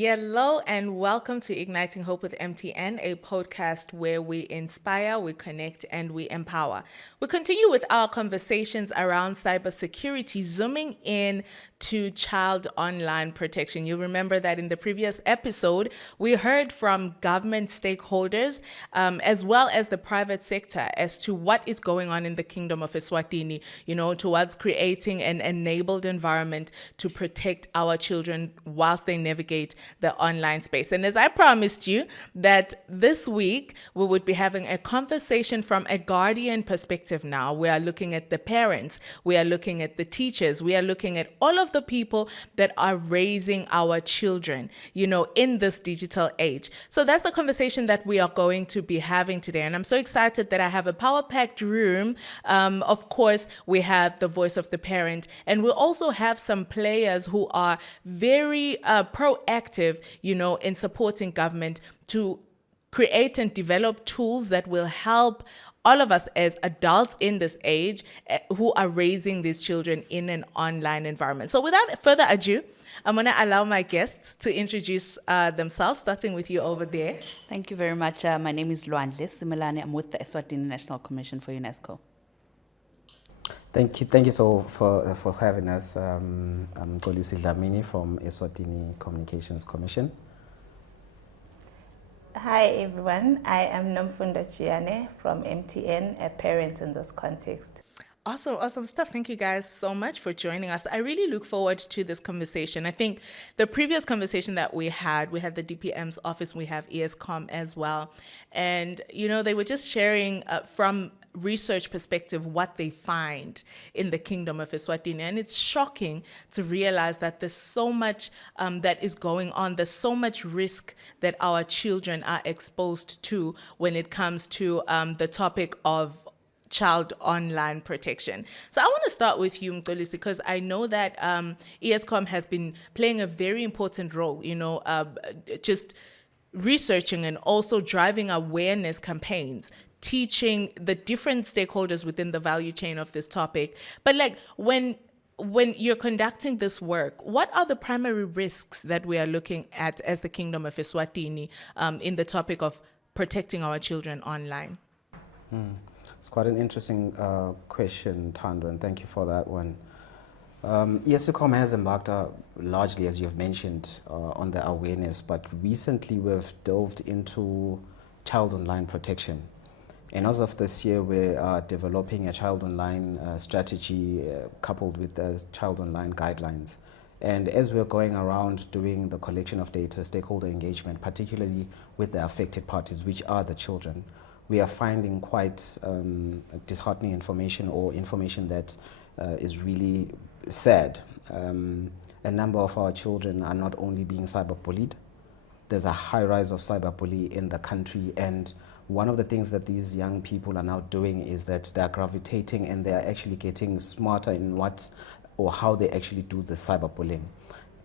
Hello and welcome to Igniting Hope with MTN, a podcast where we inspire, we connect, and we empower. We continue with our conversations around cybersecurity, zooming in to child online protection. You remember that in the previous episode, we heard from government stakeholders as well as the private sector as to what is going on in the Kingdom of Eswatini, towards creating an enabled environment to protect our children whilst they navigate the online space. And as I promised you that this week we would be having a conversation from a guardian perspective now. We are looking at the parents, we are looking at the teachers, we are looking at all of the people that are raising our children, in this digital age. So that's the conversation that we are going to be having today. And I'm so excited that I have a power-packed room. Of course, we have the voice of the parent, and we also have some players who are very proactive, in supporting government to create and develop tools that will help all of us as adults in this age who are raising these children in an online environment. So without further ado, I'm going to allow my guests to introduce themselves, starting with you over there. Thank you very much. My name is Luandle Simelane. I'm with the Eswatini National Commission for UNESCO. Thank you so for having us. I'm Kolisi Dlamini from Eswatini Communications Commission. Hi everyone, I am Nomfundo Chiane from MTN, a parent in this context. Awesome stuff. Thank you guys so much for joining us. I really look forward to this conversation. I think the previous conversation that we had the DPM's office, we have ESCOM as well. And, they were just sharing from research perspective what they find in the Kingdom of Eswatini. And it's shocking to realize that there's so much that is going on. There's so much risk that our children are exposed to when it comes to the topic of child online protection. So I want to start with you, Mkolisi, because I know that ESCOM has been playing a very important role, just researching and also driving awareness campaigns, teaching the different stakeholders within the value chain of this topic. But when you're conducting this work, what are the primary risks that we are looking at as the Kingdom of Eswatini in the topic of protecting our children online? It's quite an interesting question, Thando, and thank you for that one. ESCOM has embarked largely, as you've mentioned, on the awareness, but recently we've delved into child online protection. And as of this year, we are developing a child online strategy coupled with the child online guidelines. And as we're going around doing the collection of data, stakeholder engagement, particularly with the affected parties, which are the children, we are finding quite disheartening information, or information that is really sad. A number of our children are not only being cyberbullied, there's a high rise of cyberbullying in the country, and one of the things that these young people are now doing is that they're gravitating and they're actually getting smarter in what or how they actually do the cyberbullying.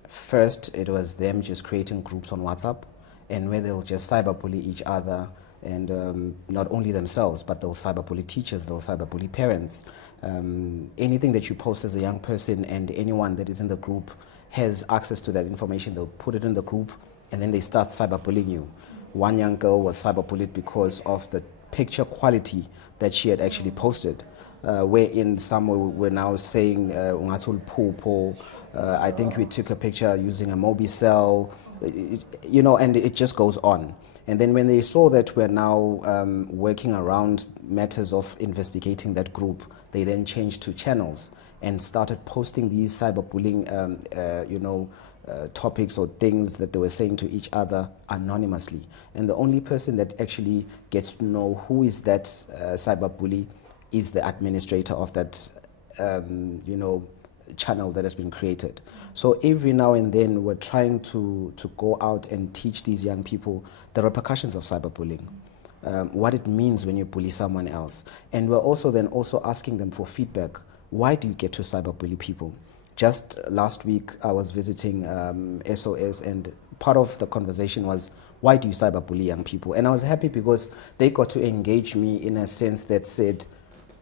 First, it was them just creating groups on WhatsApp, and where they'll just cyberbully each other, and not only themselves, but they'll cyberbully teachers, they'll cyberbully parents. Anything that you post as a young person, and anyone that is in the group has access to that information, they'll put it in the group, and then they start cyberbullying you. One young girl was cyberbullied because of the picture quality that she had actually posted, wherein some were now saying, "Ungathul Popo." I think we took a picture using a Mobicel, and it just goes on. And then when they saw that we're now working around matters of investigating that group, they then changed to channels and started posting these cyberbullying, topics or things that they were saying to each other anonymously. And the only person that actually gets to know who is that cyberbully is the administrator of that, channel that has been created. So every now and then we're trying to go out and teach these young people the repercussions of cyberbullying, what it means when you bully someone else. And we're also asking them for feedback. Why do you get to cyberbully people? Just last week I was visiting SOS, and part of the conversation was, why do you cyberbully young people? And I was happy because they got to engage me in a sense that said,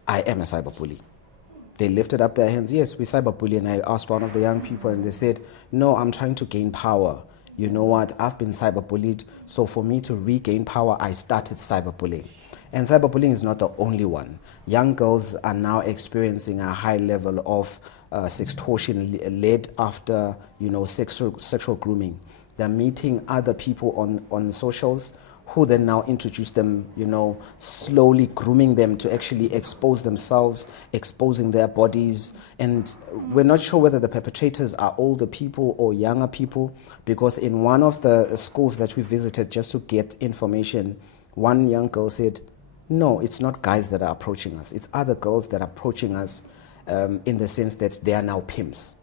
I am a cyberbully. They lifted up their hands, yes, we cyberbully. And I asked one of the young people, and they said, no, I'm trying to gain power. you know what, I've been cyberbullied, so for me to regain power, I started cyberbullying. And cyberbullying is not the only one. Young girls are now experiencing a high level of sextortion led after, sexual grooming. They're meeting other people on socials who then now introduce them, slowly grooming them to actually expose themselves, exposing their bodies. And we're not sure whether the perpetrators are older people or younger people, because in one of the schools that we visited just to get information, one young girl said, no, it's not guys that are approaching us. It's other girls that are approaching us in the sense that they are now pimps.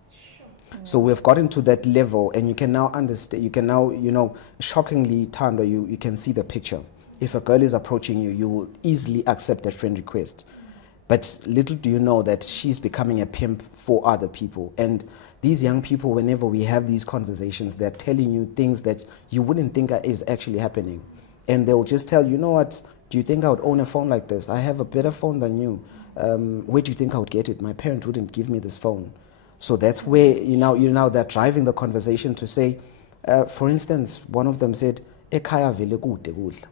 So we've gotten to that level, and you can now understand, you can now, shockingly, Tando, you can see the picture. If a girl is approaching you, you will easily accept that friend request. But little do you know that she's becoming a pimp for other people. And these young people, whenever we have these conversations, they're telling you things that you wouldn't think is actually happening. And they'll just tell you, know what, do you think I would own a phone like this? I have a better phone than you. Where do you think I would get it? My parents wouldn't give me this phone. So that's where they're driving the conversation to say, for instance, one of them said, "Ekhaya vele kude kudla.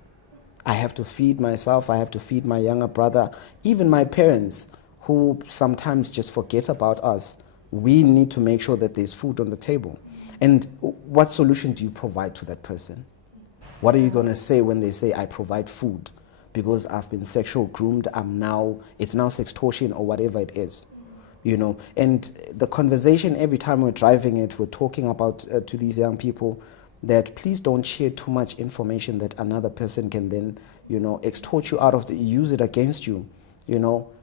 I have to feed myself, I have to feed my younger brother, even my parents, who sometimes just forget about us. We need to make sure that there's food on the table." And what solution do you provide to that person? What are you going to say when they say, "I provide food because I've been sexual groomed, it's now sextortion," or whatever it is? And the conversation, every time we're driving it, we're talking about to these young people that please don't share too much information that another person can then, extort you out of use it against you.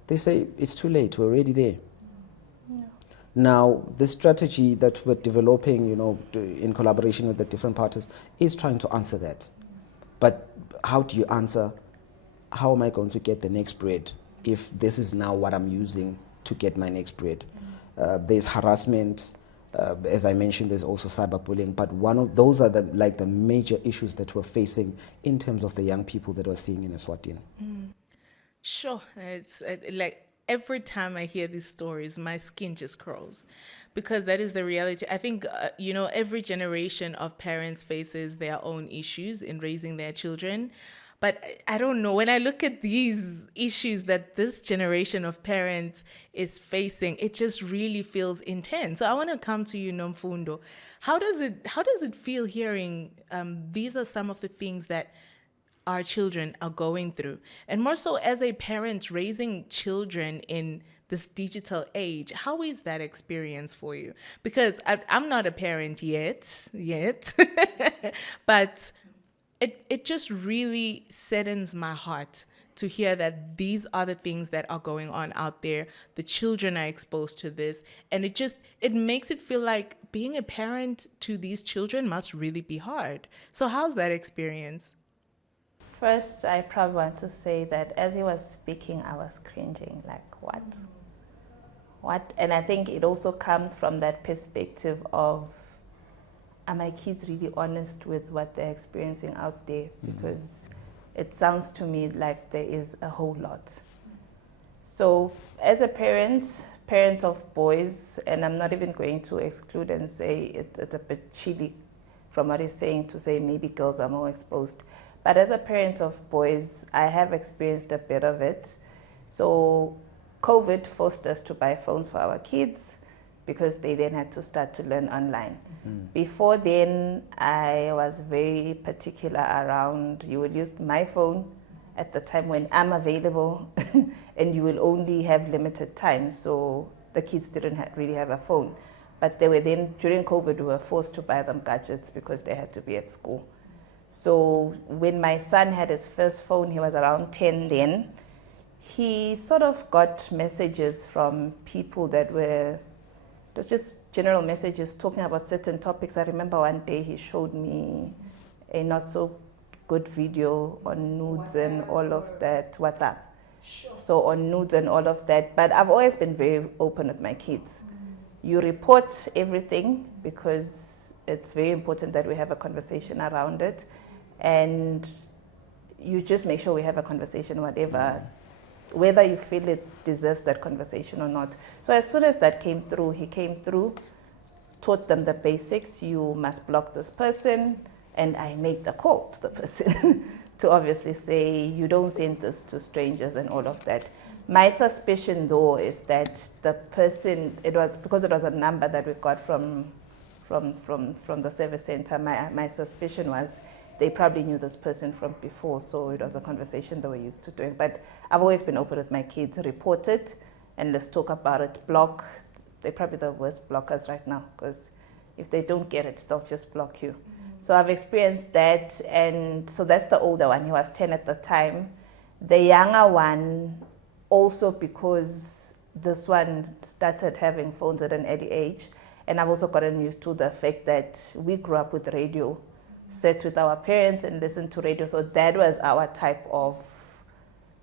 They say it's too late, we're already there. Yeah. Now, the strategy that we're developing, in collaboration with the different parties, is trying to answer that. But how do you answer, how am I going to get the next bread if this is now what I'm using to get my next bread? There's harassment, as I mentioned, there's also cyberbullying, but those are the major issues that we're facing in terms of the young people that we're seeing in Eswatini. Sure, it's like every time I hear these stories, my skin just crawls, because that is the reality. I think, every generation of parents faces their own issues in raising their children. But I don't know, when I look at these issues that this generation of parents is facing, it just really feels intense. So I want to come to you, Nomfundo. How does it feel hearing these are some of the things that our children are going through? And more so as a parent raising children in this digital age, how is that experience for you? Because I'm not a parent yet, but it just really saddens my heart to hear that these are the things that are going on out there. The children are exposed to this, and it makes it feel like being a parent to these children must really be hard. So how's that experience? First, I probably want to say that as he was speaking, I was cringing, like, what? What? And I think it also comes from that perspective of, are my kids really honest with what they're experiencing out there? Because it sounds to me like there is a whole lot. So as a parent of boys, and I'm not even going to exclude and say it's a bit chilly from what he's saying to say maybe girls are more exposed. But as a parent of boys, I have experienced a bit of it. So COVID forced us to buy phones for our kids, because they then had to start to learn online. Before then, I was very particular around, you will use my phone at the time when I'm available, and you will only have limited time. So the kids didn't really have a phone. But they were then, during COVID, we were forced to buy them gadgets because they had to be at school. So when my son had his first phone, he was around 10 then, he sort of got messages from people that were, it was just general messages talking about certain topics. I remember one day he showed me a not so good video on nudes and all of that. WhatsApp. Sure. So on nudes and all of that. But I've always been very open with my kids. You report everything because it's very important that we have a conversation around it. And you just make sure we have a conversation, whether you feel it deserves that conversation or not. So as soon as that came through, he came through, taught them the basics. You must block this person, and I made the call to the person to obviously say, you don't send this to strangers and all of that. My suspicion, though, is that the person, because it was a number that we got from the service center, my suspicion was they probably knew this person from before, so it was a conversation they were used to doing. But I've always been open with my kids, report it, and let's talk about it. Block, they're probably the worst blockers right now, because if they don't get it, they'll just block you. So I've experienced that, and so that's the older one. He was 10 at the time. The younger one, also because this one started having phones at an early age, and I've also gotten used to the fact that we grew up with radio, sat with our parents and listened to radio, so that was our type of,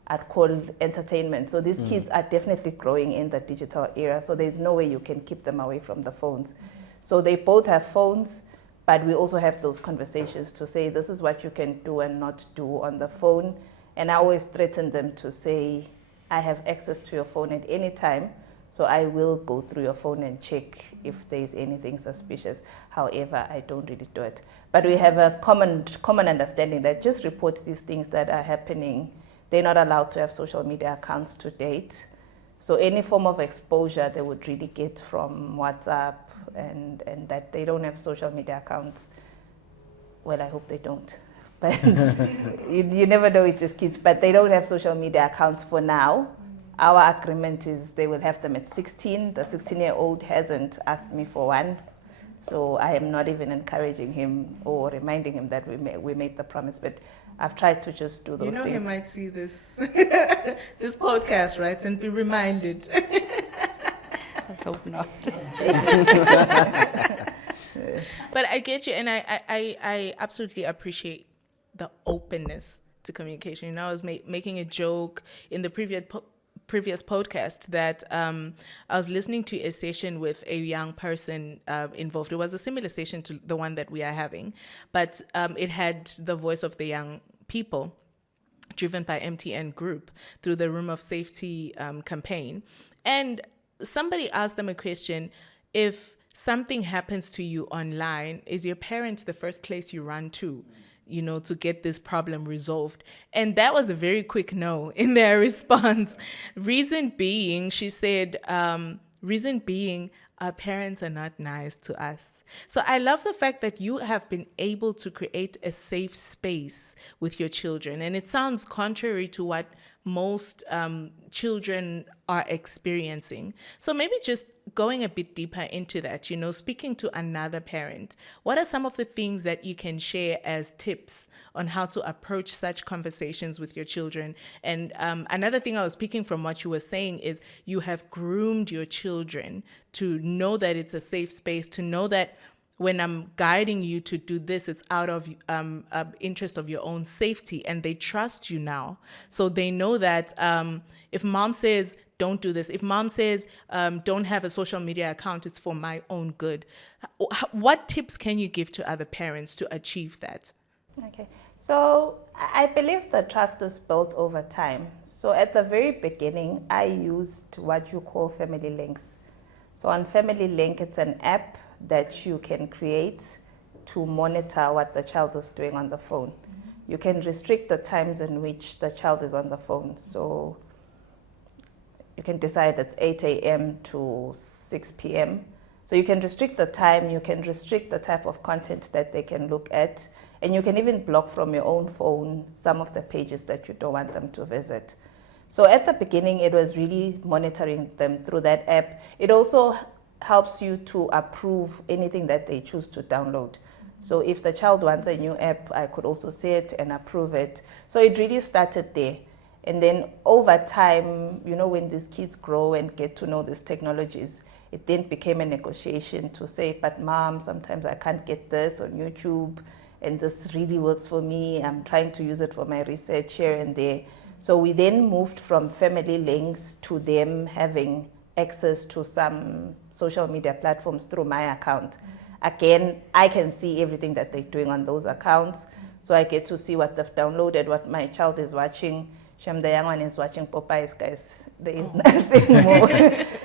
I'd call, entertainment. So these kids are definitely growing in the digital era, so there's no way you can keep them away from the phones. So they both have phones, but we also have those conversations to say, this is what you can do and not do on the phone. And I always threaten them to say, I have access to your phone at any time, so I will go through your phone and check if there's anything suspicious. However, I don't really do it. But we have a common understanding that just report these things that are happening. They're not allowed to have social media accounts to date. So any form of exposure they would really get from WhatsApp, and that they don't have social media accounts. Well, I hope they don't. But you never know with these kids, but they don't have social media accounts for now. Our agreement is they will have them at 16. The 16-year-old hasn't asked me for one. So I am not even encouraging him or reminding him that we made the promise, but I've tried to just do those things. You know, he might see this this podcast, right, and be reminded. Let's hope not. But I get you, and I absolutely appreciate the openness to communication. You know, I was making a joke in the previous podcast that I was listening to a session with a young person involved. It was a similar session to the one that we are having, but it had the voice of the young people, driven by MTN Group through the Room of Safety campaign. And somebody asked them a question: if something happens to you online, is your parents the first place you run to, you know, to get this problem resolved? And that was a very quick no in their response. Reason being, she said, our parents are not nice to us. So I love the fact that you have been able to create a safe space with your children. And it sounds contrary to what most children are experiencing. So maybe just going a bit deeper into that, you know, speaking to another parent, what are some of the things that you can share as tips on how to approach such conversations with your children? And another thing I was speaking from what you were saying is you have groomed your children to know that it's a safe space, to know that when I'm guiding you to do this, it's out of interest of your own safety, and they trust you now. So they know that if mom says, don't do this, if mom says, don't have a social media account, it's for my own good. What tips can you give to other parents to achieve that? Okay, so I believe the trust is built over time. So at the very beginning, I used what you call family links. So on Family Link, it's an app that you can create to monitor what the child is doing on the phone. Mm-hmm. You can restrict the times in which the child is on the phone. So you can decide it's 8 a.m. to 6 p.m. So you can restrict the time, you can restrict the type of content that they can look at, and you can even block from your own phone some of the pages that you don't want them to visit. So at the beginning, it was really monitoring them through that app. It also helps you to approve anything that they choose to download. So if the child wants a new app, I could also see it and approve it. So it really started there. And then over time, you know, when these kids grow and get to know these technologies, it then became a negotiation to say, but mom, sometimes I can't get this on YouTube, and this really works for me. I'm trying to use it for my research here and there. So we then moved from family links to them having access to some social media platforms through my account. Again, I can see everything that they're doing on those accounts. So I get to see what they've downloaded, what my child is watching. Shem, the young one, is watching Popeyes, guys. There is nothing more.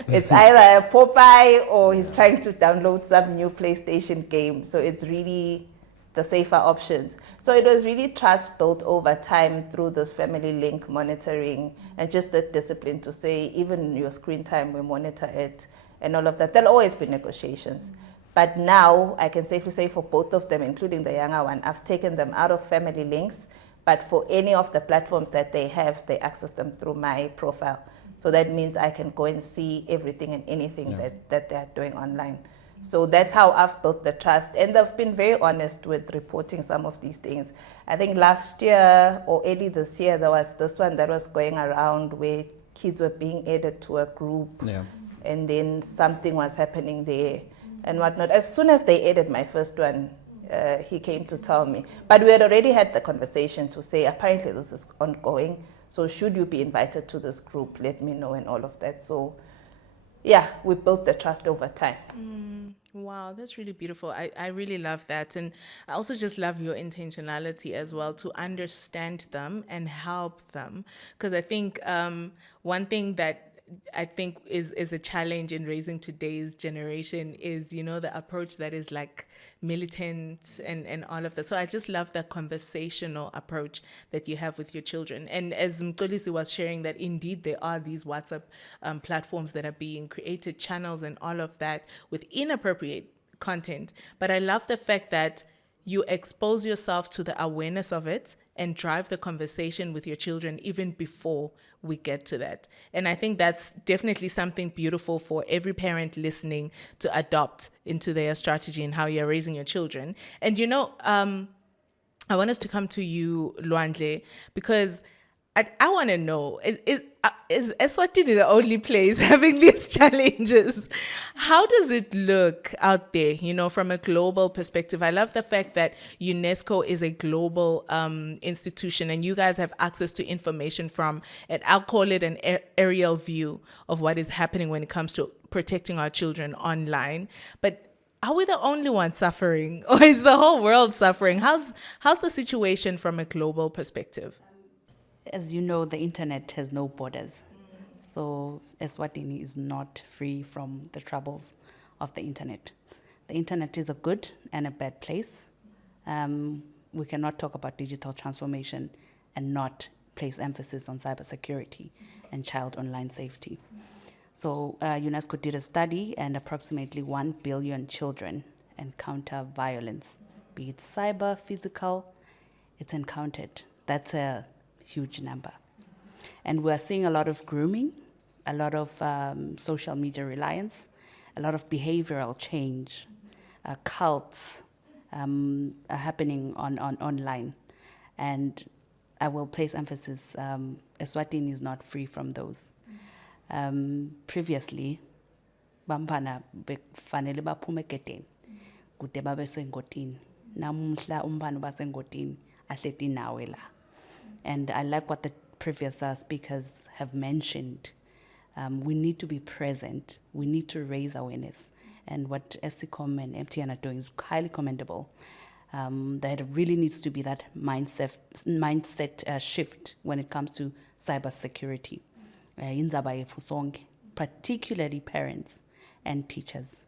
It's either a Popeye or he's trying to download some new PlayStation game. So it's really the safer options. So it was really trust built over time through this family link monitoring and just the discipline to say, even your screen time, we monitor it and all of that. There'll always be negotiations. But now I can safely say for both of them, including the younger one, I've taken them out of family links. But for any of the platforms that they have, they access them through my profile. So that means I can go and see everything and anything that they're doing online. So that's how I've built the trust. And they've been very honest with reporting some of these things. I think last year or early this year, there was this one that was going around where kids were being added to a group. And then something was happening there and whatnot. As soon as they added my first one, he came to tell me. But we had already had the conversation to say, apparently this is ongoing. So should you be invited to this group, let me know and all of that. So yeah, we built the trust over time. Wow, that's really beautiful. I really love that. And I also just love your intentionality as well to understand them and help them. Because I think one thing that I think is a challenge in raising today's generation is, you know, the approach that is like militant and all of that. So I just love that conversational approach that you have with your children. And as Mkolisi was sharing that indeed there are these WhatsApp platforms that are being created, channels and all of that with inappropriate content. But I love the fact that you expose yourself to the awareness of it and drive the conversation with your children even before we get to that. And I think that's definitely something beautiful for every parent listening to adopt into their strategy and how you're raising your children. And, you know, I want us to come to you, Lwandle, because I want to know, is Eswatini the only place having these challenges? How does it look out there, you know, from a global perspective? I love the fact that UNESCO is a global institution and you guys have access to information from, and I'll call it an aerial view of what is happening when it comes to protecting our children online. But are we the only ones suffering, or is the whole world suffering? How's the situation from a global perspective? As you know, the internet has no borders. So Eswatini is not free from the troubles of the internet. The internet is a good and a bad place. We cannot talk about digital transformation and not place emphasis on cybersecurity and child online safety. So UNESCO did a study, and approximately 1 billion children encounter violence, be it cyber, physical, it's encountered. That's a huge number. And we're seeing a lot of grooming, a lot of social media reliance, a lot of behavioral change, cults are happening online. And I will place emphasis, Eswatini is not free from those. Previously, bamfana befanele baphume egedeni kude babe sengotini. Namuhla umfana basengotini ahleti nawe la. And I like what the previous speakers have mentioned. We need to be present. We need to raise awareness. And what SCCOM and MTN are doing is highly commendable. There really needs to be that mindset shift when it comes to cybersecurity. Particularly parents and teachers.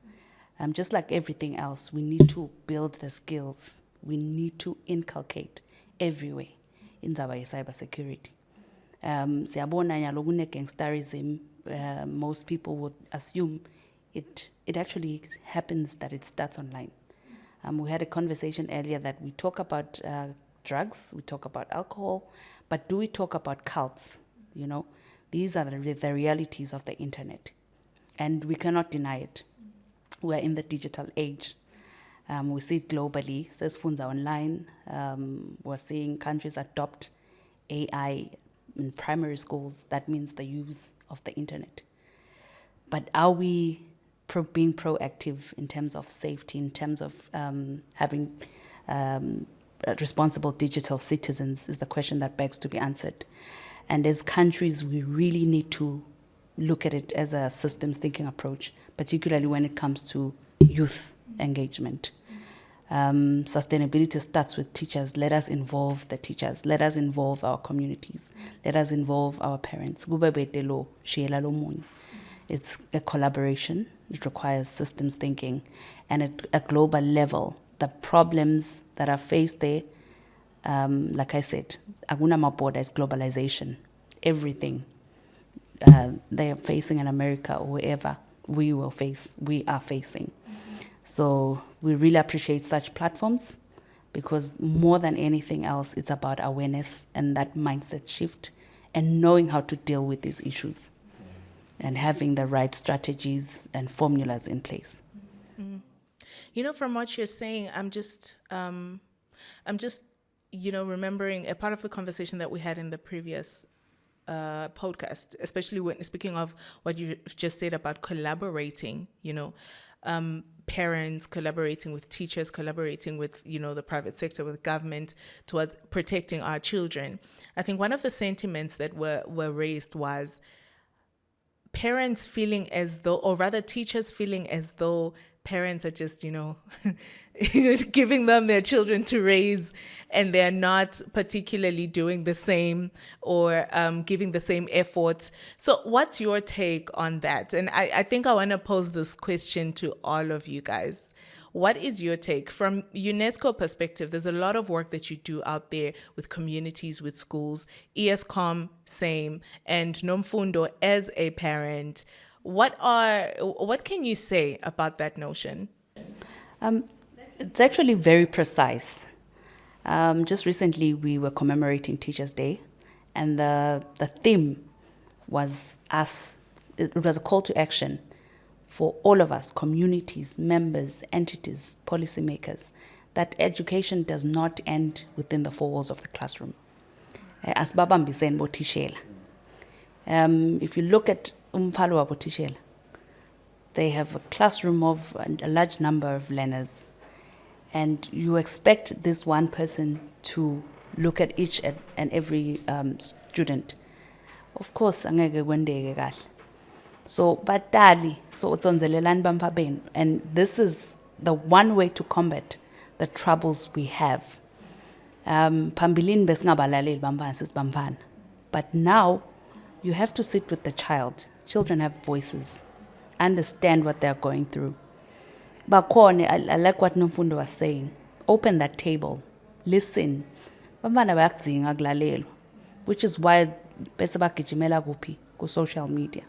Just like everything else, we need to build the skills. We need to inculcate everywhere in cybersecurity. Siyabona nyalo kune gangsterism. Most people would assume it actually happens that it starts online. We had a conversation earlier that we talk about drugs, we talk about alcohol, but do we talk about cults? You know, these are the realities of the internet, and we cannot deny it. We're in the digital age. We see it globally, says Funza Online. We're seeing countries adopt AI in primary schools. That means the use of the internet. But are we being proactive in terms of safety, in terms of having responsible digital citizens is the question that begs to be answered. And as countries, we really need to look at it as a systems thinking approach, particularly when it comes to youth engagement. Sustainability starts with teachers. Let us involve the teachers. Let us involve our communities. Let us involve our parents. It's a collaboration. It requires systems thinking. And at a global level, the problems that are faced there, like I said, aguna maboda is globalization. Everything they are facing in America or wherever, we are facing. So we really appreciate such platforms because more than anything else, it's about awareness and that mindset shift and knowing how to deal with these issues and having the right strategies and formulas in place. You know, from what you're saying, I'm just, remembering a part of the conversation that we had in the previous podcast, especially when speaking of what you just said about collaborating, parents collaborating with teachers, collaborating with, the private sector, with government towards protecting our children. I think one of the sentiments that were raised was parents feeling as though, or rather teachers feeling as though parents are just, giving them their children to raise and they're not particularly doing the same or giving the same effort. So what's your take on that? And I think I want to pose this question to all of you guys. What is your take? From UNESCO perspective, there's a lot of work that you do out there with communities, with schools, ESCOM, same, and Nomfundo as a parent. What can you say about that notion? It's actually very precise. Just recently, we were commemorating Teachers' Day, and the theme was us. It was a call to action for all of us, communities, members, entities, policymakers, that education does not end within the four walls of the classroom. As babambiseni bothishela. If you look at umphalo wabotishela, they have a classroom of a large number of learners, and you expect this one person to look at each and every student. Of course, angeke kwendeke kahle. So batali, so utsonzelelani bamfabeni, and this is the one way to combat the troubles we have. Pambilini besingabalaleli bamfana sisibamfana, but now you have to sit with the child. Children have voices, understand what they're going through. Bakhone, I like what Nomfundo was saying. Open that table, listen. Bamfana bayakudzinga kulalelwa, which is why bese bagijimela kuphi ku social media.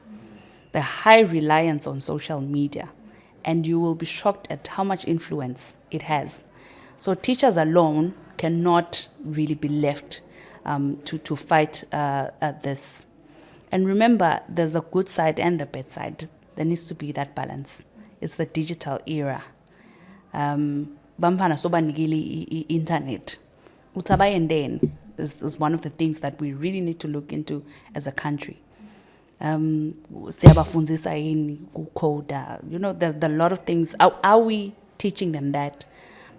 The high reliance on social media, and you will be shocked at how much influence it has. So teachers alone cannot really be left to fight this. And remember, there's a good side and the bad side. There needs to be that balance. It's the digital era. Bamfana sobanikili internet. Utabayendeni is one of the things that we really need to look into as a country. Siyabafundzisa yini kucoda. There's a lot of things. Are we teaching them that?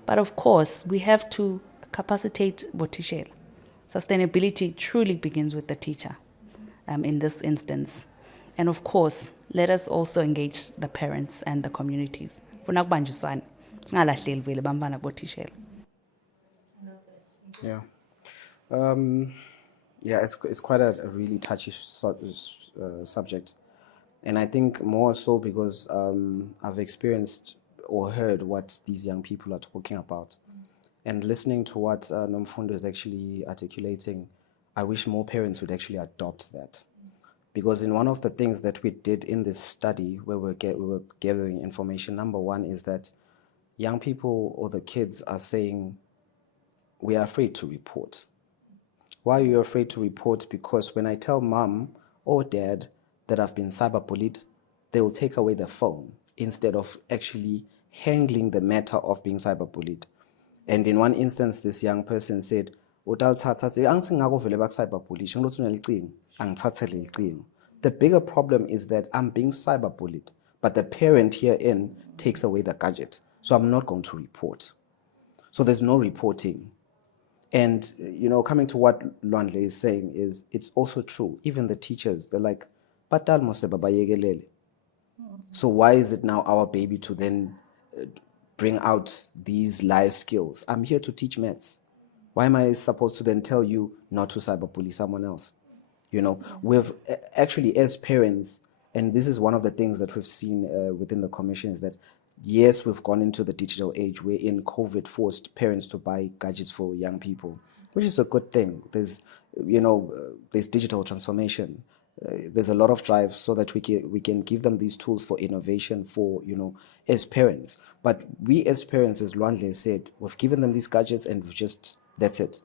But of course, we have to capacitate botishela. Sustainability truly begins with the teacher in this instance. And of course, let us also engage the parents and the communities. Funa kubanjiswane. Singalahleli vele bantwana botishela. Yeah. Yeah, it's quite a really touchy subject. And I think more so because I've experienced or heard what these young people are talking about. And listening to what Nomfundo is actually articulating, I wish more parents would actually adopt that. Because in one of the things that we did in this study where we were gathering information, number one is that young people or the kids are saying, we are afraid to report. Why are you afraid to report? Because when I tell mom or dad that I've been cyberbullied, they will take away the phone instead of actually handling the matter of being cyberbullied. And in one instance, this young person said, the bigger problem is that I'm being cyberbullied, but the parent herein takes away the gadget. So I'm not going to report. So there's no reporting. And, coming to what Lwandle is saying is, it's also true. Even the teachers, they're like, so why is it now our baby to then bring out these life skills. I'm here to teach maths. Why am I supposed to then tell you not to cyberbully someone else? You know, we've actually, as parents, and this is one of the things that we've seen within the commission, is that yes, we've gone into the digital age wherein COVID forced parents to buy gadgets for young people, which is a good thing. There's, there's digital transformation. There's a lot of drive so that we can give them these tools for innovation for, as parents. But we as parents, as Lwandle said, we've given them these gadgets and that's it.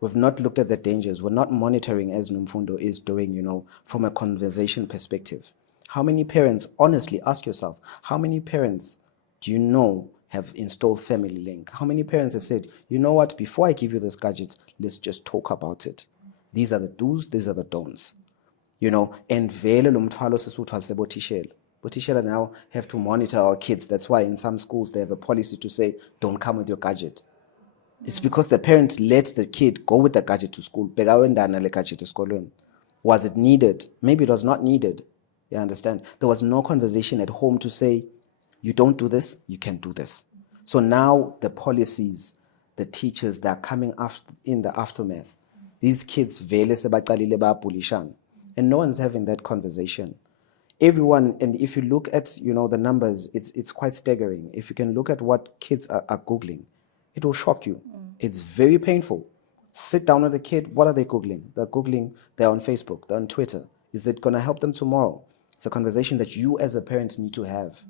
We've not looked at the dangers. We're not monitoring as Nomfundo is doing, from a conversation perspective. How many parents, honestly, ask yourself, how many parents do you know have installed Family Link? How many parents have said, you know what, before I give you this gadget, let's just talk about it. These are the do's, these are the don'ts. And vele lo mthwalo sesuthalise bothishela. Bothishela now have to monitor our kids. That's why in some schools they have a policy to say, don't come with your gadget. It's because the parents let the kid go with the gadget to school. Was it needed? Maybe it was not needed. You understand? There was no conversation at home to say, you don't do this, you can do this. So now the policies, the teachers, they're coming after, in the aftermath. These kids, vele sebaqalile bayapulishan, and no one's having that conversation. Everyone, and if you look at the numbers, it's quite staggering. If you can look at what kids are Googling, it will shock you. It's very painful. Sit down with a kid, what are they Googling? They're on Facebook, they're on Twitter. Is it going to help them tomorrow? It's a conversation that you as a parent need to have.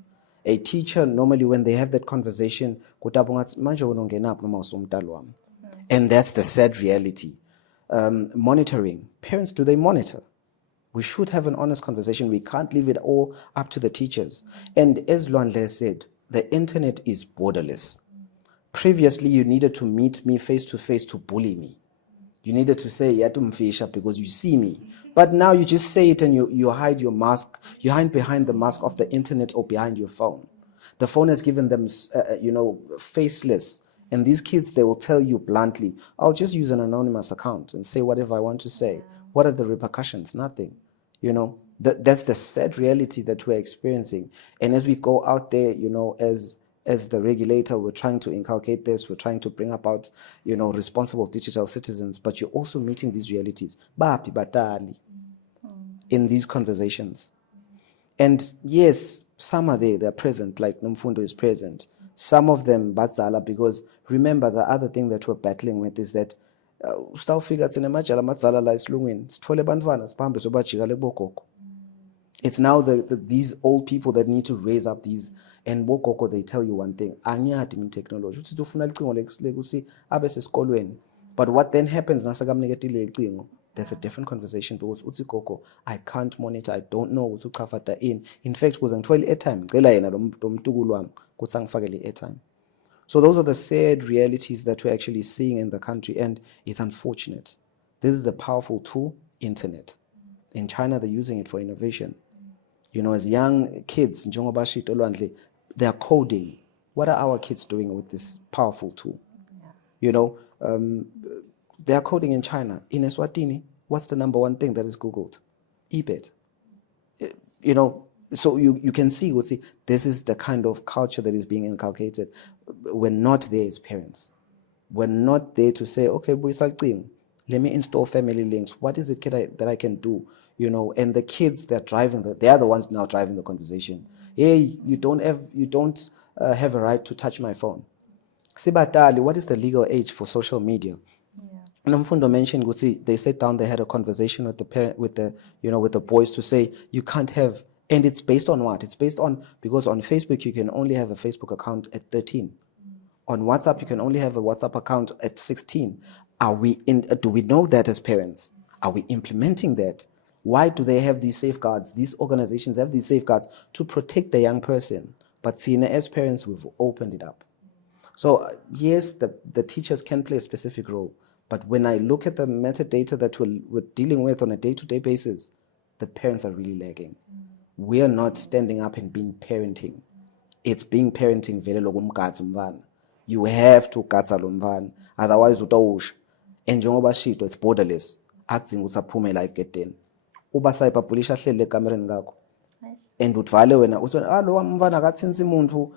A teacher, normally when they have that conversation, and that's the sad reality. Monitoring. Parents, do they monitor? We should have an honest conversation. We can't leave it all up to the teachers. And as Lwandle said, the internet is borderless. Previously, you needed to meet me face to face to bully me. You needed to say, Yatumfisha, because you see me. But now you just say it and you hide your mask. You hide behind the mask of the internet or behind your phone. The phone has given them, faceless. And these kids, they will tell you bluntly, I'll just use an anonymous account and say whatever I want to say. What are the repercussions? Nothing. That's the sad reality that we're experiencing. And as we go out there, as the regulator, we're trying to inculcate this, we're trying to bring about, responsible digital citizens, but you're also meeting these realities. Bapi batali in these conversations. And yes, some are there, they're present, like Nomfundo is present. Some of them batzala, because remember the other thing that we're battling with is that it's now these old people that need to raise up these, and bokoko, they tell you one thing, technology. But what then happens, there's a different conversation, because uTsikoko, I can't monitor, I don't know what to cover that in. In fact, because I'm airtime, airtime. So those are the sad realities that we're actually seeing in the country, and it's unfortunate. This is the powerful tool, internet. In China, they're using it for innovation. As young kids, they are coding. What are our kids doing with this powerful tool? They are coding in China. In Eswatini, what's the number one thing that is Googled? eBet. So you can see, this is the kind of culture that is being inculcated. We're not there as parents. We're not there to say, okay, let me install Family Links. What is it that I can do? And the kids, they are the ones now driving the conversation. Hey, you don't have a right to touch my phone. Sibatali, what is the legal age for social media? Nomfundo mentioned, they sat down, they had a conversation with the parent, with the boys to say you can't have, and it's based on what? It's based on, because on Facebook you can only have a Facebook account at 13. On WhatsApp you can only have a WhatsApp account at 16. Do we know that as parents? Are we implementing that? Why do they have these safeguards? These organizations have these safeguards to protect the young person. But as parents, we've opened it up. So yes, the teachers can play a specific role. But when I look at the metadata that we're dealing with on a day-to-day basis, the parents are really lagging. We are not standing up and being parenting. It's being parenting vele lokumgadza umntwana. You have to gadza lo mntwana, otherwise utawusha. And njengoba shito, it's borderless. Akudzingi ukuthi aphume la egedeni. Uba sayibhabhulisha ahlele ekamereni ngakho. And utvale wena uthi lo mntwana akathinsi umuntu.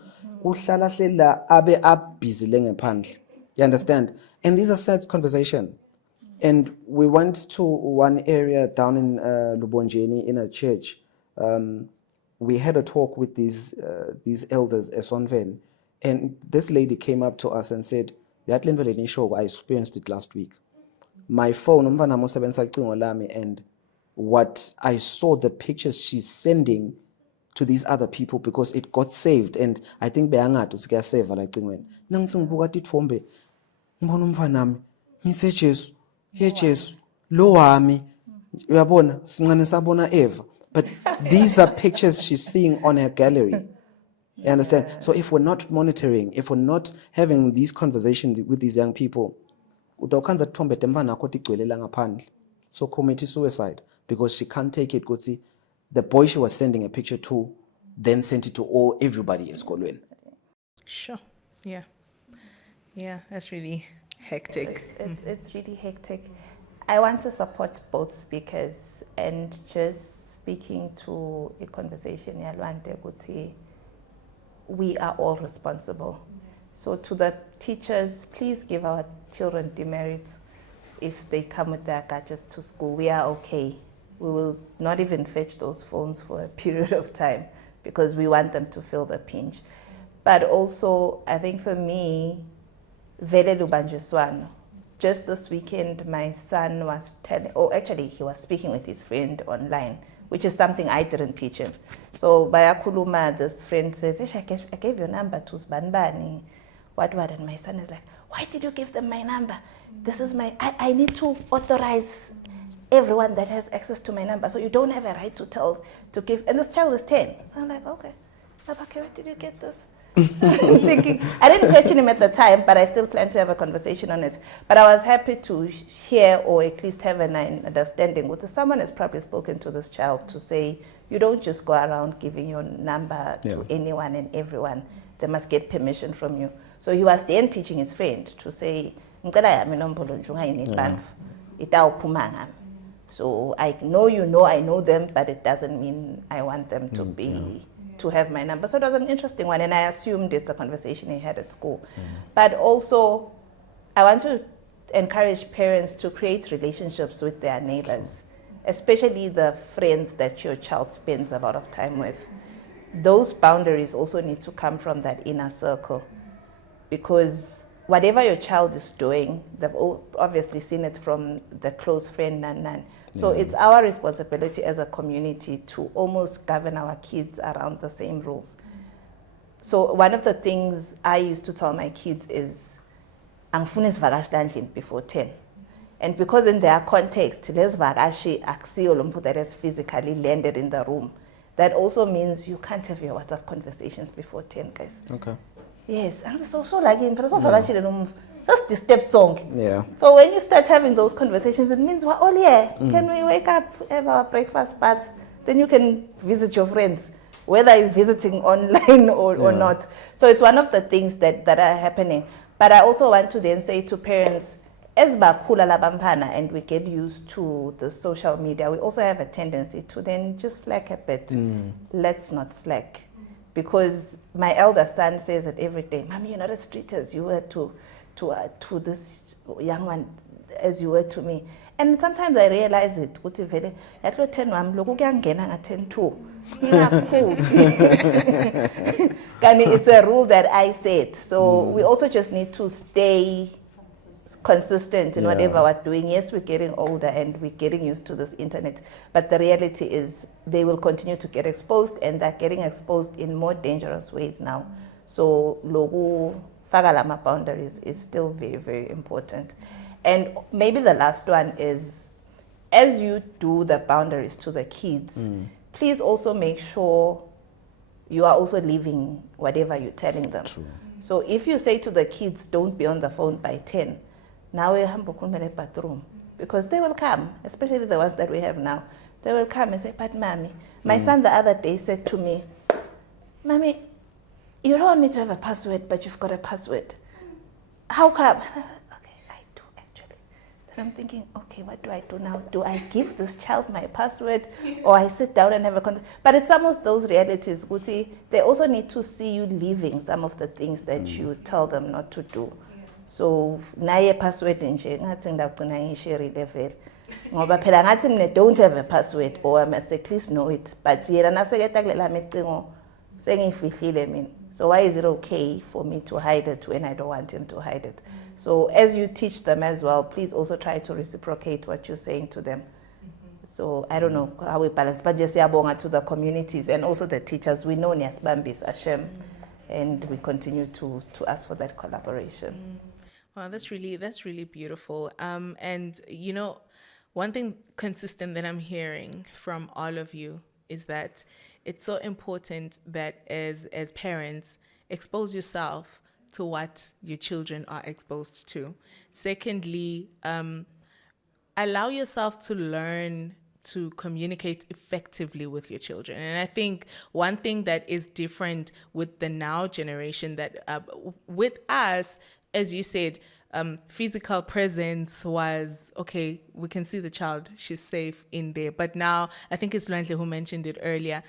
uhlala hleli la abe busy ngephandle. You understand? And these are sad conversation. And we went to one area down in Lubonjeni in a church. We had a talk with these elders, Esonven, and this lady came up to us and said, I experienced it last week. My phone, and what I saw, the pictures she's sending to these other people because it got saved. And I think beyangathi save like thing. Nangithi ngibuka tithombe, ngibona umfanami, ngithe Jesu, he Jesu, lo wami. Uyabona, sincane sabona Eva. But these are pictures she's seeing on her gallery. You understand? So if we're not monitoring, if we're not having these conversations with these young people, so commit suicide because she can't take it. The boy she was sending a picture to then sent it to everybody in school. Sure. Yeah. Yeah, that's really hectic. It's really hectic. I want to support both speakers and just speaking to a conversation, we are all responsible. So to the teachers, please give our children demerits if they come with their gadgets to school. We are okay. We will not even fetch those phones for a period of time because we want them to feel the pinch. But also, I think for me, vele lubanjiswano. Just this weekend, my son was he was speaking with his friend online, which is something I didn't teach him. So bayakuluma, this friend says, I gave your number to Sbanbani. What? And my son is like, why did you give them my number? This is I need to authorize everyone that has access to my number. So you don't have a right to give. And this child is 10. So I'm like, okay, where did you get this? Thinking, I didn't question him at the time, but I still plan to have a conversation on it. But I was happy to hear or at least have an understanding. Someone has probably spoken to this child to say, you don't just go around giving your number to anyone and everyone. They must get permission from you. So he was then teaching his friend to say, so I know you know I know them, but it doesn't mean I want them to to have my number. So it was an interesting one, and I assumed it's a conversation he had at school. But also, I want to encourage parents to create relationships with their neighbors, especially the friends that your child spends a lot of time with. Those boundaries also need to come from that inner circle, because whatever your child is doing, they've obviously seen it from the close friend, Nan. So it's our responsibility as a community to almost govern our kids around the same rules. So one of the things I used to tell my kids is, angifuni sivakashela endlini before 10. And because in their context, lesivakashi akusiyo lo muntu that has physically landed in the room, that also means you can't have your WhatsApp conversations before 10, guys. Okay. Yes, and so like in that's the step song. Yeah. So when you start having those conversations, it means we're all here. Can we wake up, have our breakfast bath? Then you can visit your friends, whether you're visiting online or not. So it's one of the things that are happening. But I also want to then say to parents, as bakhula labamphana and we get used to the social media, we also have a tendency to then just slack a bit. Let's not slack. Because my elder son says it every day, Mommy, you're not as strict as you were to this young one as you were to me. And sometimes I realize it. It's a rule that I set. So we also just need to stay consistent in whatever we're doing. Yes, we're getting older and we're getting used to this internet, but the reality is they will continue to get exposed, and they're getting exposed in more dangerous ways now. So logo fagalama boundaries is still very, very important. And maybe the last one is, as you do the boundaries to the kids, please also make sure you are also living whatever you're telling them. True. So if you say to the kids, don't be on the phone by 10, now we have a bathroom, because they will come, especially the ones that we have now. They will come and say, but Mommy, my son the other day said to me, Mommy, you don't want me to have a password, but you've got a password. How come? Okay, I do actually. The And I'm thinking, okay, what do I do now? Do I give this child my password, or I sit down and have a conversation? But it's almost those realities, Guti. They also need to see you leaving some of the things that you tell them not to do. So naye password nje ngathi ngidagcina ngiyisharile vele ngoba phela ngathi mina don't have a password, or I must at least know it, but yena naseketa kulela micingo sengiyifihlile mina. So why is it okay for me to hide it when I don't want him to hide it? So as you teach them as well, please also try to reciprocate what you're saying to them. So I don't know how we balance, but just yabonga to the communities and also the teachers. We know Nyasbambis Hashem, and we continue to ask for that collaboration. Wow, that's really beautiful. And you know, one thing consistent that I'm hearing from all of you is that it's so important that as parents, expose yourself to what your children are exposed to. Secondly, allow yourself to learn to communicate effectively with your children. And I think one thing that is different with the now generation that with us, as you said, physical presence was, okay, we can see the child, she's safe in there. But now, I think it's Lwandle who mentioned it earlier,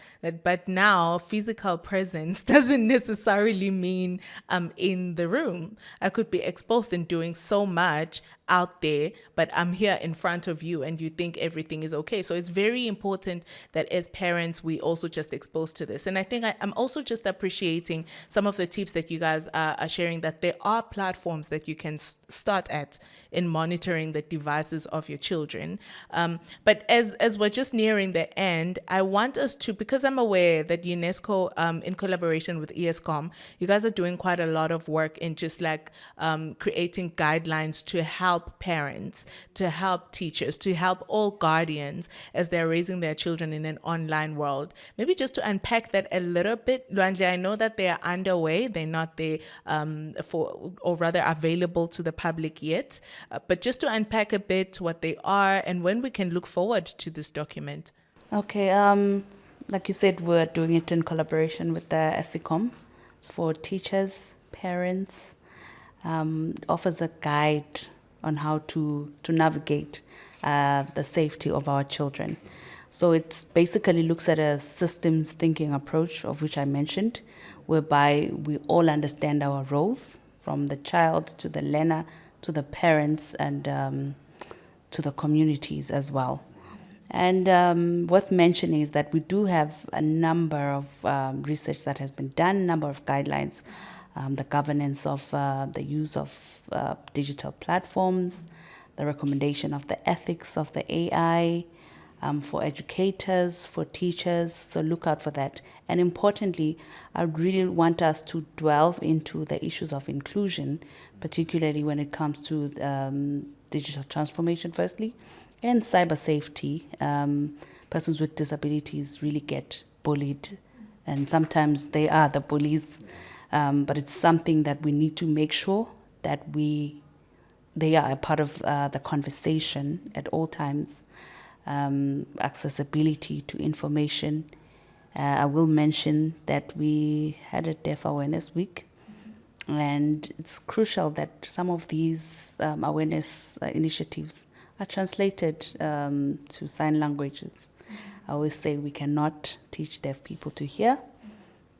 but now physical presence doesn't necessarily mean in the room. I could be exposed and doing so much out there, but I'm here in front of you and you think everything is okay. So it's very important that as parents, we also just exposed to this. And I think I'm also just appreciating some of the tips that you guys are sharing, that there are platforms that you can start at in monitoring the devices of your children. But as we're just nearing the end, I want us to, because I'm aware that UNESCO, in collaboration with ESCOM, you guys are doing quite a lot of work in just like creating guidelines to help parents, to help teachers, to help all guardians as they're raising their children in an online world. Maybe just to unpack that a little bit, Lwandle, I know that they are underway. They're not there or rather available to the public yet. But just to unpack a bit what they are and when we can look forward to this document. Okay, like you said, we're doing it in collaboration with the ESCOM. It's for teachers, parents, offers a guide on how to navigate the safety of our children. So it basically looks at a systems thinking approach, of which I mentioned, whereby we all understand our roles, from the child to the learner to the parents and to the communities as well. And worth mentioning is that we do have a number of research that has been done, a number of guidelines, the governance of the use of digital platforms, the recommendation of the ethics of the AI, for educators, for teachers, so look out for that. And importantly, I really want us to delve into the issues of inclusion, particularly when it comes to digital transformation, firstly, and cyber safety. Persons with disabilities really get bullied, and sometimes they are the bullies, but it's something that we need to make sure that they are a part of the conversation at all times. Accessibility to information. I will mention that we had a Deaf Awareness Week, and it's crucial that some of these awareness initiatives are translated to sign languages. I always say we cannot teach deaf people to hear,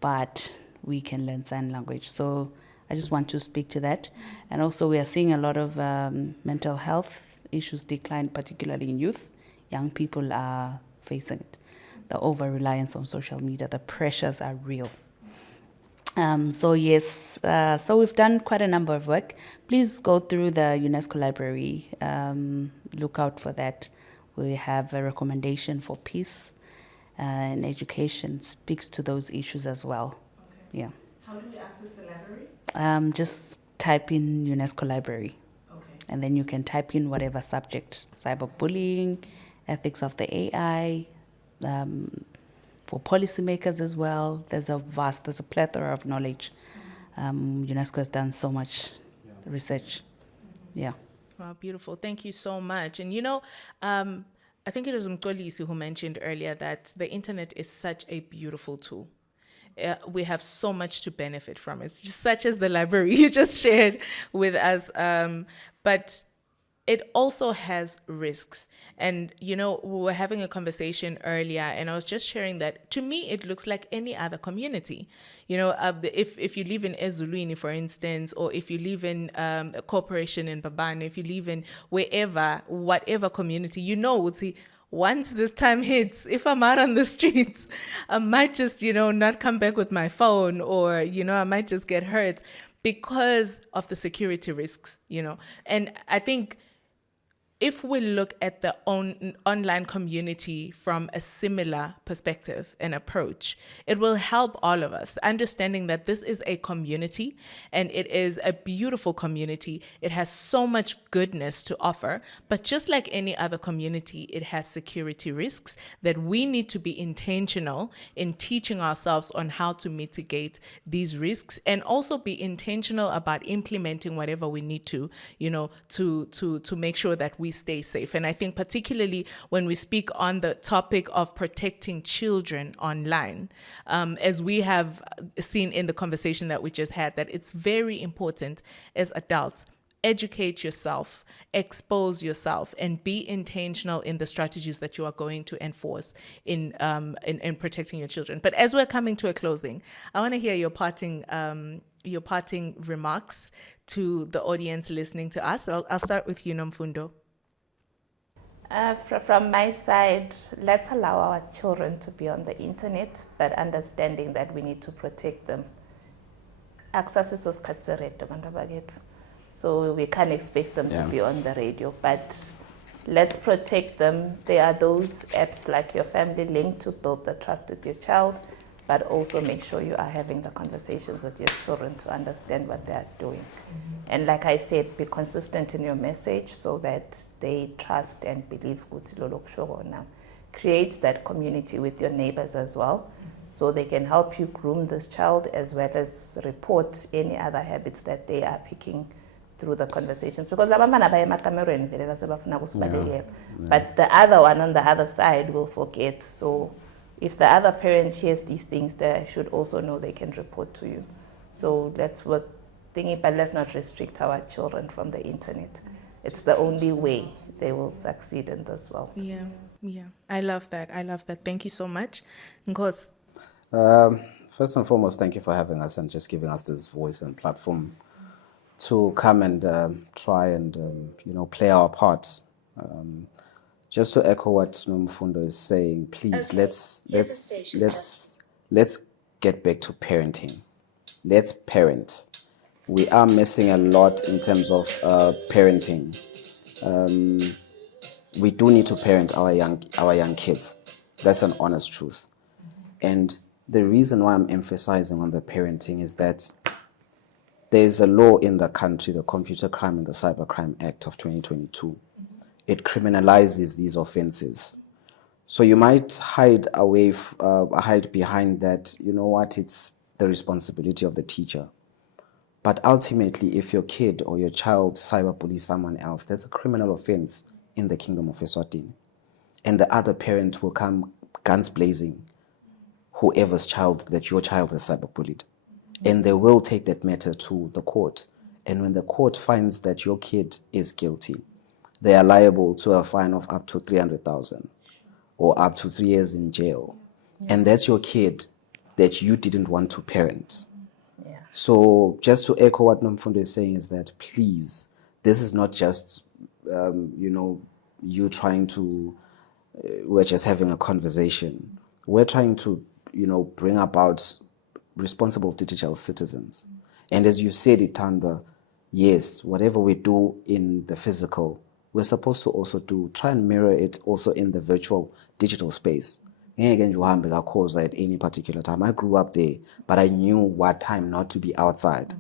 but we can learn sign language. So I just want to speak to that. And also we are seeing a lot of mental health issues decline, particularly in youth. Young people are facing it. The over-reliance on social media, the pressures are real. So yes, so we've done quite a number of work. Please go through the UNESCO library, look out for that. We have a recommendation for peace and education, speaks to those issues as well. Okay. Yeah. How do we access the library? Just type in UNESCO library. Okay. And then you can type in whatever subject, cyberbullying, ethics of the AI, for policymakers as well. There's a plethora of knowledge. UNESCO has done so much research. Yeah. Wow, beautiful. Thank you so much. And you know, I think it was Mkolisi who mentioned earlier that the internet is such a beautiful tool. We have so much to benefit from it, just such as the library you just shared with us. But it also has risks. And, we were having a conversation earlier, and I was just sharing that to me, it looks like any other community. If you live in Ezulwini, for instance, or if you live in a corporation in Babane, if you live in whatever community, we'll see, once this time hits, if I'm out on the streets, I might just, not come back with my phone, or, I might just get hurt because of the security risks, And I think if we look at the online community from a similar perspective and approach, it will help all of us understanding that this is a community, and it is a beautiful community. It has so much goodness to offer, but just like any other community, it has security risks that we need to be intentional in teaching ourselves on how to mitigate these risks, and also be intentional about implementing whatever we need to, to make sure that we stay safe. And I think particularly when we speak on the topic of protecting children online, as we have seen in the conversation that we just had, that it's very important as adults, educate yourself, expose yourself, and be intentional in the strategies that you are going to enforce in protecting your children. But as we're coming to a closing, I want to hear your parting remarks to the audience listening to us. I'll start with you, Nomfundo. From my side, let's allow our children to be on the internet, but understanding that we need to protect them. Access is so we can't expect them to be on the radio, but let's protect them. There are those apps like Your Family Link to build the trust with your child, but also make sure you are having the conversations with your children to understand what they are doing. Mm-hmm. And like I said, be consistent in your message so that they trust and believe. Create that community with your neighbors as well, so they can help you groom this child, as well as report any other habits that they are picking through the conversations. Because but the other one on the other side will forget. So if the other parent hears these things, they should also know they can report to you. So let's work thinking, but let's not restrict our children from the internet. It's the only way they will succeed in this world. Yeah. I love that. Thank you so much. Ngozi. First and foremost, thank you for having us and just giving us this voice and platform to come and try and play our part. Just to echo what Nomfundo is saying, please, okay, let's get back to parenting. Let's parent. We are missing a lot in terms of parenting. We do need to parent our young kids. That's an honest truth. And the reason why I'm emphasizing on the parenting is that there's a law in the country, the Computer Crime and the Cybercrime Act of 2022. It criminalizes these offenses. So you might hide behind that, it's the responsibility of the teacher. But ultimately, if your kid or your child cyberbullies someone else, that's a criminal offense in the Kingdom of Eswatini. And the other parent will come guns blazing, whoever's child that your child is cyberbullied. And they will take that matter to the court. And when the court finds that your kid is guilty, they are liable to a fine of up to 300,000 or up to 3 years in jail. Yeah. And that's your kid that you didn't want to parent. Yeah. So just to echo what Nomfundo is saying is that, please, this is not just, you trying to, we're just having a conversation. We're trying to, bring about responsible digital citizens. And as you said, Itandwa, yes, whatever we do in the physical, we're supposed to also try and mirror it also in the virtual digital space. Again, you have a cause at any particular time. I grew up there, but I knew what time not to be outside.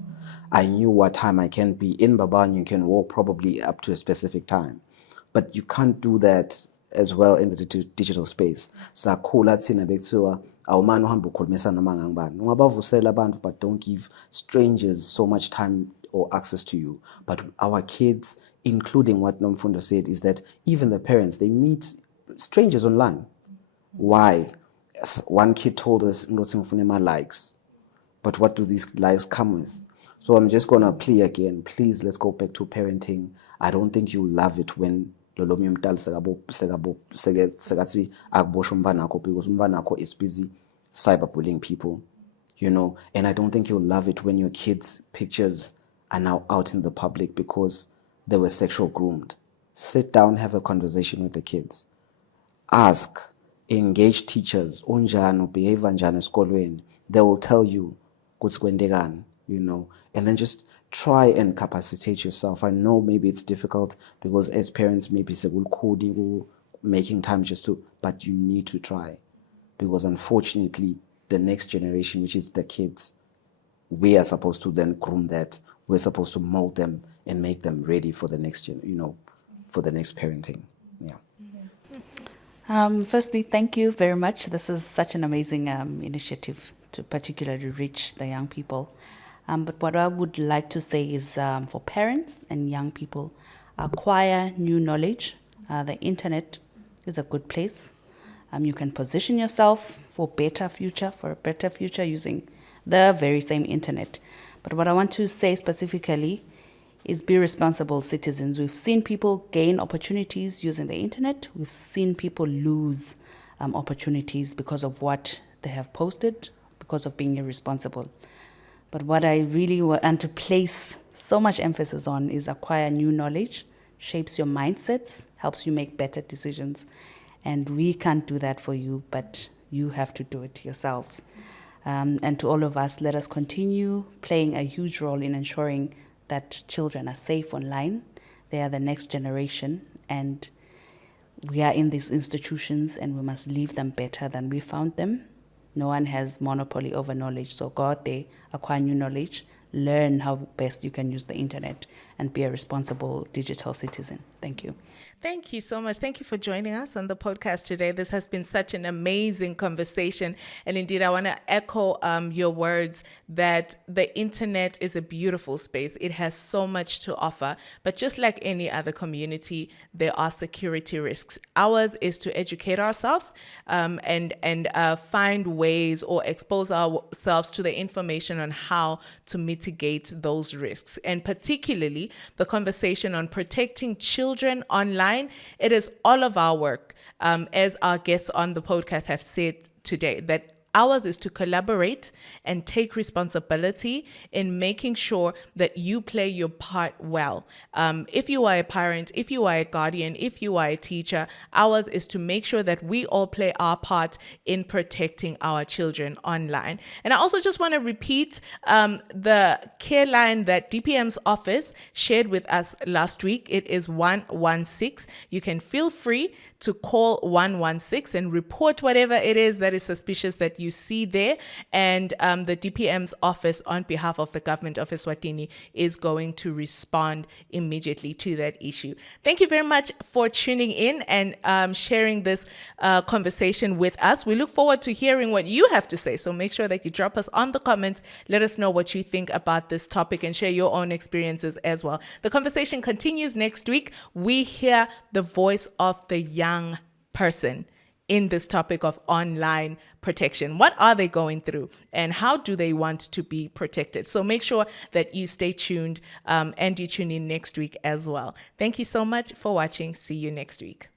I knew what time I can be in Baba, and you can walk probably up to a specific time. But you can't do that as well in the digital space. But don't give strangers so much time or access to you. But our kids, including what Nomfundo said, is that even the parents, they meet strangers online. Why? One kid told us, likes. But what do these likes come with? So I'm just going to plea again. Please, let's go back to parenting. I don't think you love it when lolomnye umntali sekathi akuboshe umntwana wakho because umntwana wakho is busy cyberbullying people, you know. And I don't think you'll love it when your kids' pictures are now out in the public because they were sexual groomed. Sit down, have a conversation with the kids. Ask, engage teachers, unjani, behave njani esikolweni. They will tell you, kuthi kwendekani, you know, and then just try and capacitate yourself. I know maybe it's difficult because as parents, maybe sekulukhuni making time just to, but you need to try because unfortunately, the next generation, which is the kids, we are supposed to then groom that. We're supposed to mold them and make them ready for the next, for the next parenting. Yeah. Firstly, thank you very much. This is such an amazing initiative to particularly reach the young people. But what I would like to say is for parents and young people, acquire new knowledge. The internet is a good place. You can position yourself for a better future using the very same internet. But what I want to say specifically is be responsible citizens. We've seen people gain opportunities using the internet. We've seen people lose opportunities because of what they have posted, because of being irresponsible. But what I really want to place so much emphasis on is acquire new knowledge, shapes your mindsets, helps you make better decisions. And we can't do that for you, but you have to do it yourselves. And to all of us, let us continue playing a huge role in ensuring that children are safe online. They are the next generation, and we are in these institutions, and we must leave them better than we found them. No one has monopoly over knowledge, so go out there, acquire new knowledge, learn how best you can use the internet, and be a responsible digital citizen. Thank you. Thank you so much. Thank you for joining us on the podcast today. This has been such an amazing conversation. And indeed, I want to echo your words that the internet is a beautiful space. It has so much to offer. But just like any other community, there are security risks. Ours is to educate ourselves and find ways or expose ourselves to the information on how to mitigate those risks. And particularly the conversation on protecting children online. It is all of our work, as our guests on the podcast have said today, that ours is to collaborate and take responsibility in making sure that you play your part well. If you are a parent, if you are a guardian, if you are a teacher, ours is to make sure that we all play our part in protecting our children online. And I also just want to repeat the care line that DPM's office shared with us last week. It is 116. You can feel free to call 116 and report whatever it is that is suspicious that you see there, and the DPM's office on behalf of the government of Eswatini is going to respond immediately to that issue. Thank you very much for tuning in and sharing this conversation with us. We look forward to hearing what you have to say, so make sure that you drop us on the comments. Let us know what you think about this topic and share your own experiences as well. The conversation continues next week. We hear the voice of the young person in this topic of online protection. What are they going through and how do they want to be protected? So make sure that you stay tuned and you tune in next week as well. Thank you so much for watching. See you next week.